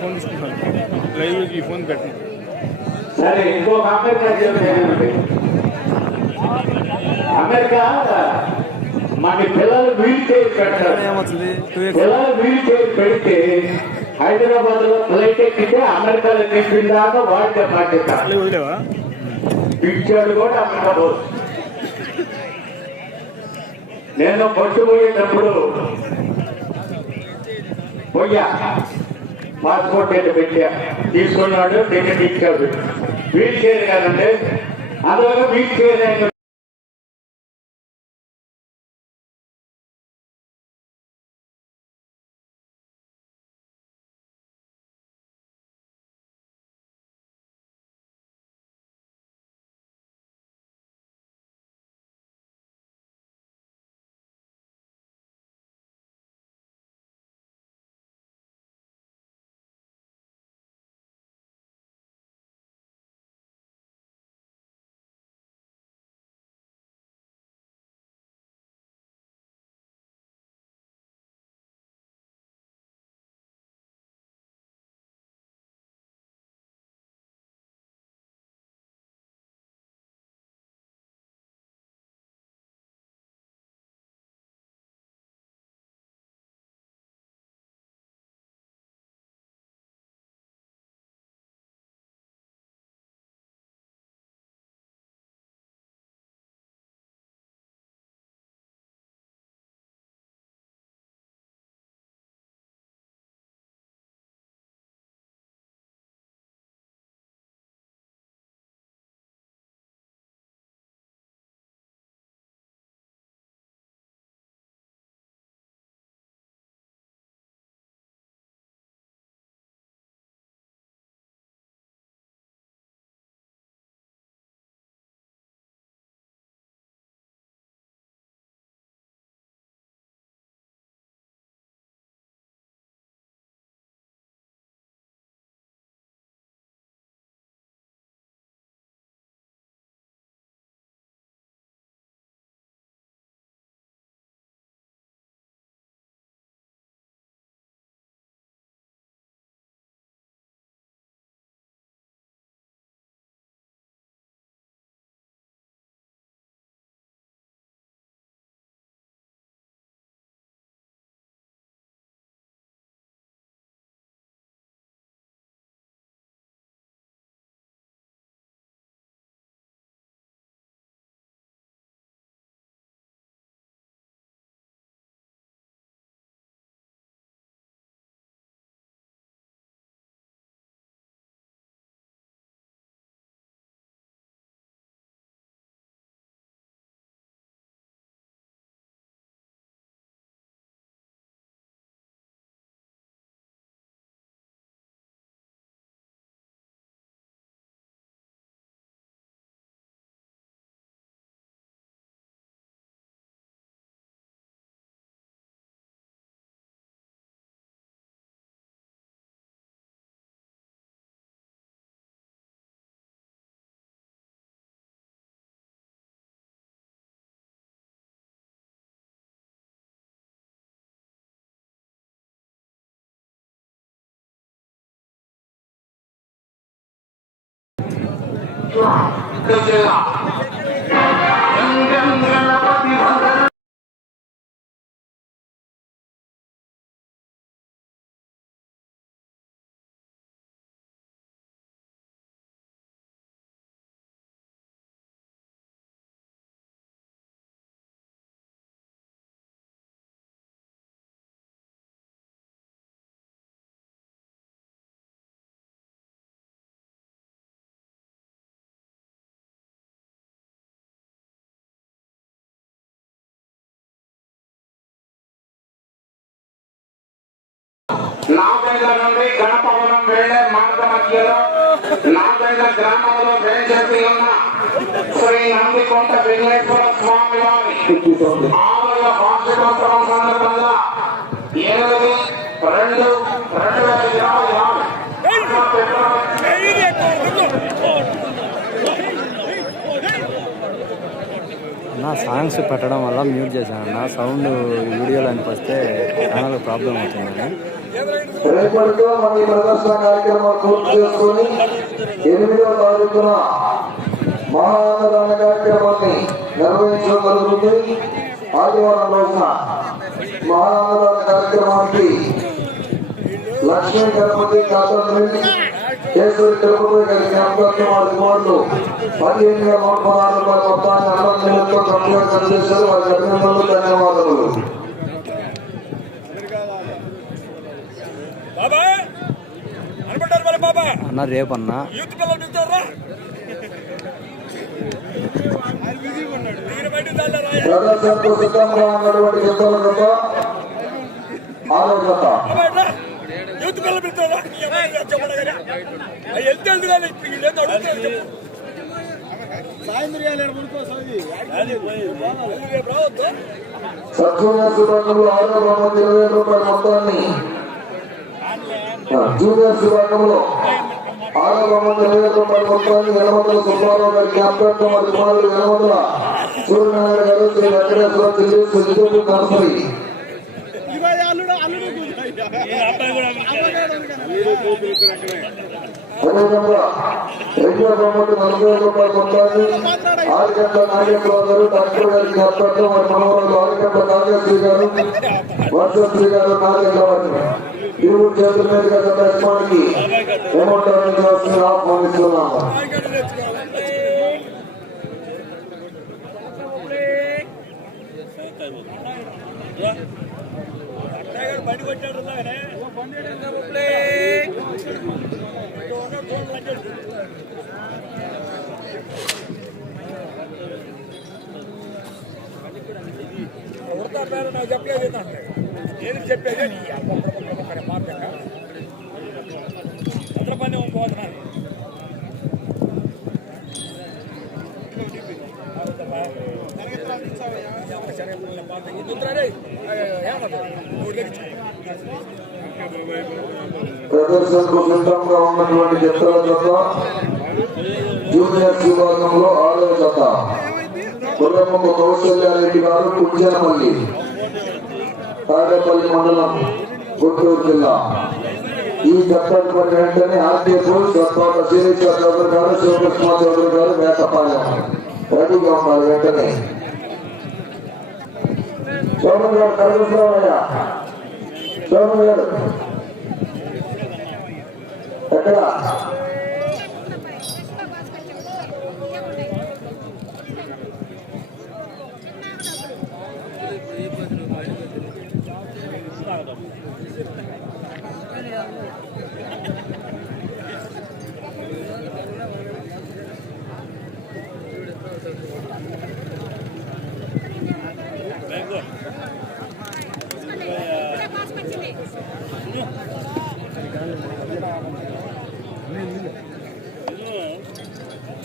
Phone తీసుకుంటాను live ఈ phone పెట్టండి. సరే ఇంకొక అమెరికా అమెరికా మన పిల్లలు వీల్ చైర్ పెట్టారు పిల్లలు వీల్ చైర్ పెడితే హైదరాబాద్లో ఫ్లైట్ ఎక్కితే అమెరికాలో తిప్పిన దాకా వాడితే వదిలేవా? పిచ్చాడు కూడా అమెరికా పోదు. నేను బస్సు పోయేటప్పుడు పోయా పాస్పోర్ట్ అయితే పెట్టా. తీసుకున్నాడు టికెట్ ఇచ్చాడు వీల్ చైర్ కాదంటే అందువల్ల వీల్ చైర్ 对不对啊？నాగైల నుండి గణపవనం వెళ్ళే మార్గ మధ్యలో నాగైల గ్రామంలో వేంచేసి ఉన్న శ్రీ నందికొంట వెంకటేశ్వర స్వామి వారి ఆలయ వార్షికోత్సవం సందర్భంగా ఎనిమిది రెండు రెండు వేల ఇరవై ఆరు నా సాంగ్స్ పెట్టడం వల్ల మ్యూట్ చేశాను నా సౌండ్ వీడియోలో అనిపిస్తే ఛానల్ ప్రాబ్లం అవుతుందని. రేపటితో మన ఈ ప్రదర్శన కార్యక్రమాలు పూర్తి చేసుకొని ఎనిమిదవ తారీఖున మహాదాన కార్యక్రమాన్ని నిర్వహించడం జరుగుతుంది ఆదివారం రోజున మహాదాన కార్యక్రమానికి లక్ష్మీ గణపతి కాతని కేసరి తిరుపతి గారి జ్ఞాపకత్వం వారి కుమారులు పదిహేను వేల నూట పదహారు రూపాయల మొత్తాన్ని అన్నం నిమిత్తం కంప్లీట్ అందజేశారు వారికి అభినందనలు ధన్యవాదములు. అన్న రేపు అన్న యూత్ పిల్లలు పిలుస్తారా మీరు బయట తాళ్ళరా ప్రదర్శనకు సిద్ధంగా ఉన్నటువంటి యుద్ధాల గత ఆరో గత బాబాయ్ రా. యూత్ పిల్లలు పిలుస్తారా చెప్పండి కదా అవి వెళ్తే అడుగుతారు సబ్జూనియర్ విభాగంలో ఆరో ఇరవై రూపాయల మొత్తాన్ని. జూనియర్ విభాగంలో ఆరవ వందల ఇరవై వేల రూపాయల మొత్తాన్ని వెనమతల సుబ్బారావు గారి జ్ఞాపకత్వం వారి కుమారుడు వెనమతల సూర్యనారాయణ గారు శ్రీ వెంకటేశ్వర జిల్లు సిద్ధూరు నర్సరీ అదేవిధంగా రెండో నలభై రూపాయల మొత్తాన్ని ఆరు గంటల నాగేశ్వరరావు గారు డాక్టర్ గారి వారి మనవరాలు ఆరు గంటల నాగేశ్వరి గారు. వర్షశ్రీ గారు ఇరువురు చేతుల మీదుగా గత యజమానికి ఏమంటారని ఆహ్వానిస్తున్నాము ఆయనకంటే తెచ్చుకోవాలి అన్నయ్య బండి కొట్టాడు ప్రదర్శనకు సిద్ధంగా ఉన్నటువంటి జతల జత జూనియర్ విభాగంలో ఆరో జత కుర్రమ్మ కౌశల్యారెడ్డి గారు కుజ్జనపల్లి తాడేపల్లి మండలం గుంటూరు జిల్లా ఈ జతకు మరి వెంటనే ఆర్టీపూర్ సత్పాక శ్రీనిశ్వర చౌదరి గారు శివకృష్ణ చౌదరి గారు మేకపాలెం రెడీగా ఉన్నారు వెంటనే సోమన్ గారు కలుగుతున్నామయ్యా సోమన్ గారు. ఎక్కడ?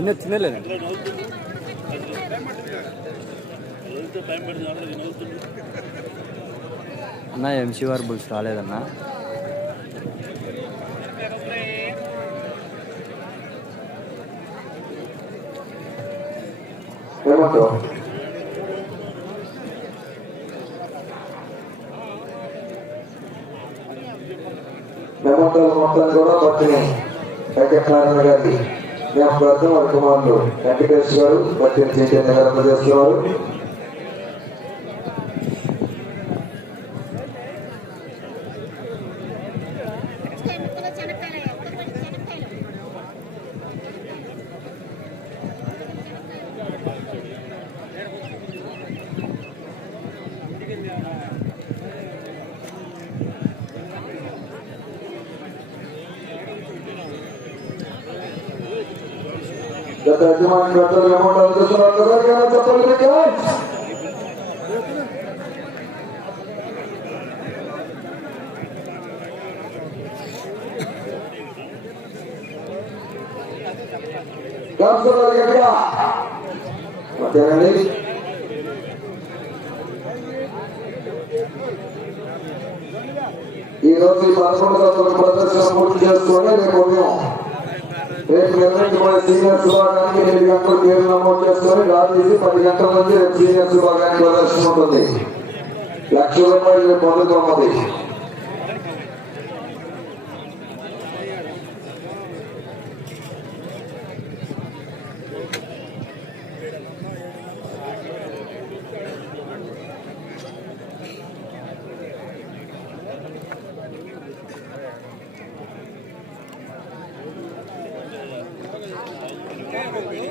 తినే తినలేదండి. అన్న ఎంసీ వారు బుల్స్ రాలేదన్నా. మొత్తం కూడా బట్టిని వెంకటనారాయణ గారి? జ్ఞాపకార్థం వారి కుమారులు వెంకటేష్ గారు బట్టిని చేస్తున్నారు. గారు అందజేస్తున్నారు గత యజమాని గతంలో ఏమంటారు చూస్తున్నారు కదా ఏమైనా చెప్పండి మీకు? కాన్సలర్ గట్టిగా ఓకేనండి ఈ రోజు ఈ పదకొండు గంటల ప్రదర్శన పూర్తి చేసుకొని రేపు ఉదయం రేపు నిర్ణయించబడే సీనియర్స్ విభాగానికి ఎనిమిది గంటల పేరు నమోదు చేసుకొని రాత్రి పది గంటల నుంచి రేపు సీనియర్స్ విభాగానికి ప్రదర్శన ఉంటుంది. లక్ష రూపాయలు రేపు పొందుతున్నది Yeah.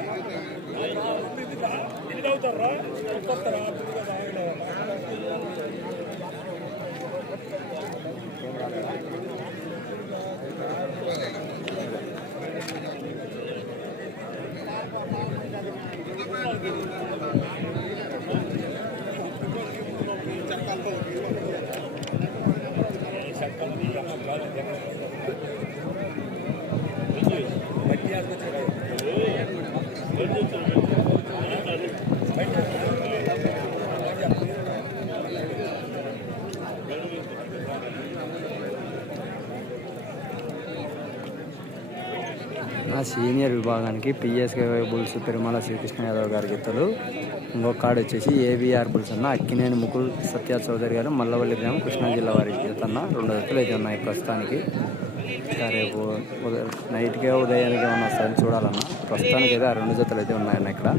సీనియర్ విభాగానికి పిఎస్కే బుల్స్ తిరుమల శ్రీకృష్ణ యాదవ్ గారి గీతలు. ఇంకొక కార్డు వచ్చేసి ఏబిఆర్ బుల్స్ అన్న. అక్కినేని ముకుల్ సత్య చౌదరి గారు మల్లవల్లి గ్రామం కృష్ణా జిల్లా వారి గీత అన్న. రెండు జతలు అయితే ఉన్నాయి ప్రస్తుతానికి. ఇంకా రేపు ఉదయ నైట్కే ఉదయానికి ఏమన్నా వస్తాయని చూడాలన్న. ప్రస్తుతానికి అయితే ఆ రెండు జతలు అయితే ఉన్నాయన్న ఇక్కడ.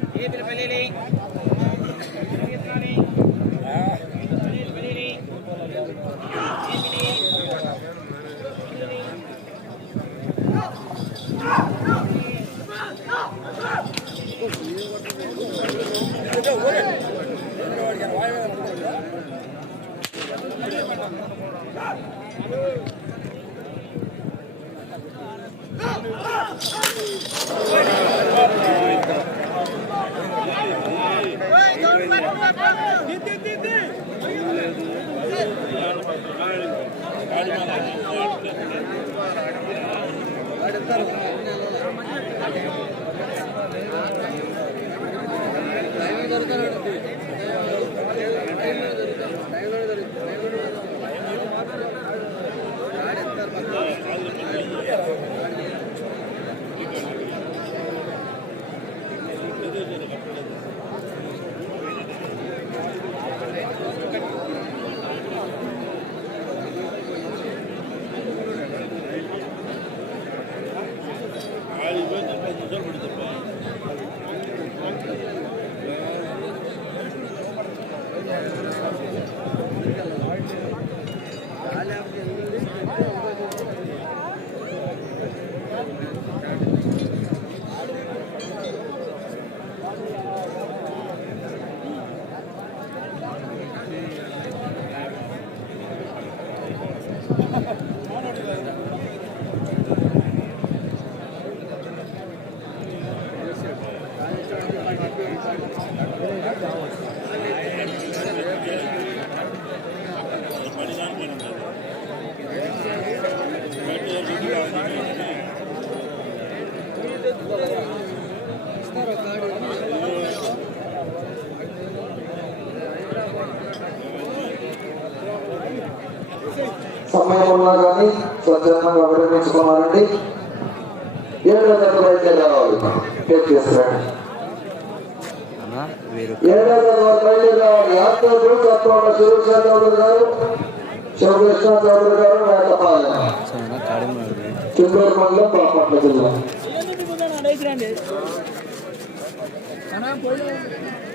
அடுத்த ఉన్నా కానీ స్వచ్ఛందంగా విరమించుకోవాలండి. ఏడో తరగతి అయితే రావాలి? టేక్ చేస్తున్నాడు ఏడో తరగతి రావాలి? యాత్రలు తప్పకుండా సురేష్ చౌదరి గారు శివకృష్ణ చౌదరి గారు వేటపాలెం చిత్తూరు మండలం బాపట్ల జిల్లా.